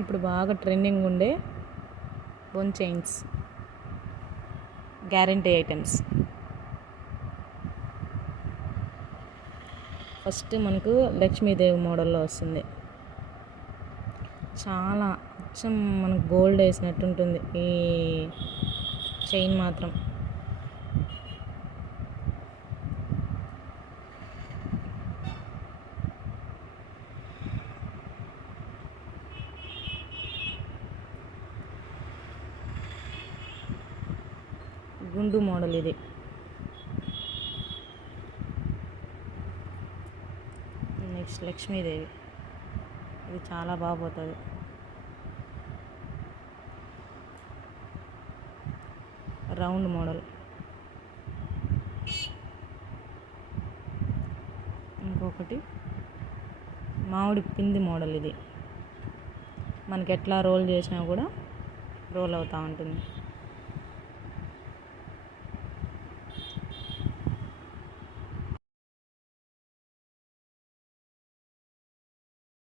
ఇప్పుడు బాగా ట్రెండింగ్ ఉండే bone chains guarantee items. First మనకు లక్ష్మీదేవి మోడల్లో వస్తుంది. చాలా అచ్చం మనకు గోల్డ్ వేసినట్టు ఉంటుంది ఈ చైన్ మాత్రం. గుండు మోడల్ ఇది. నెక్స్ట్ లక్ష్మీదేవి, ఇది చాలా బాగుపోతుంది. Round model. ఇంకొకటి మామిడి పిండి మోడల్. ఇది మనకి ఎట్లా రోల్ చేసినా కూడా రోల్ అవుతూ ఉంటుంది.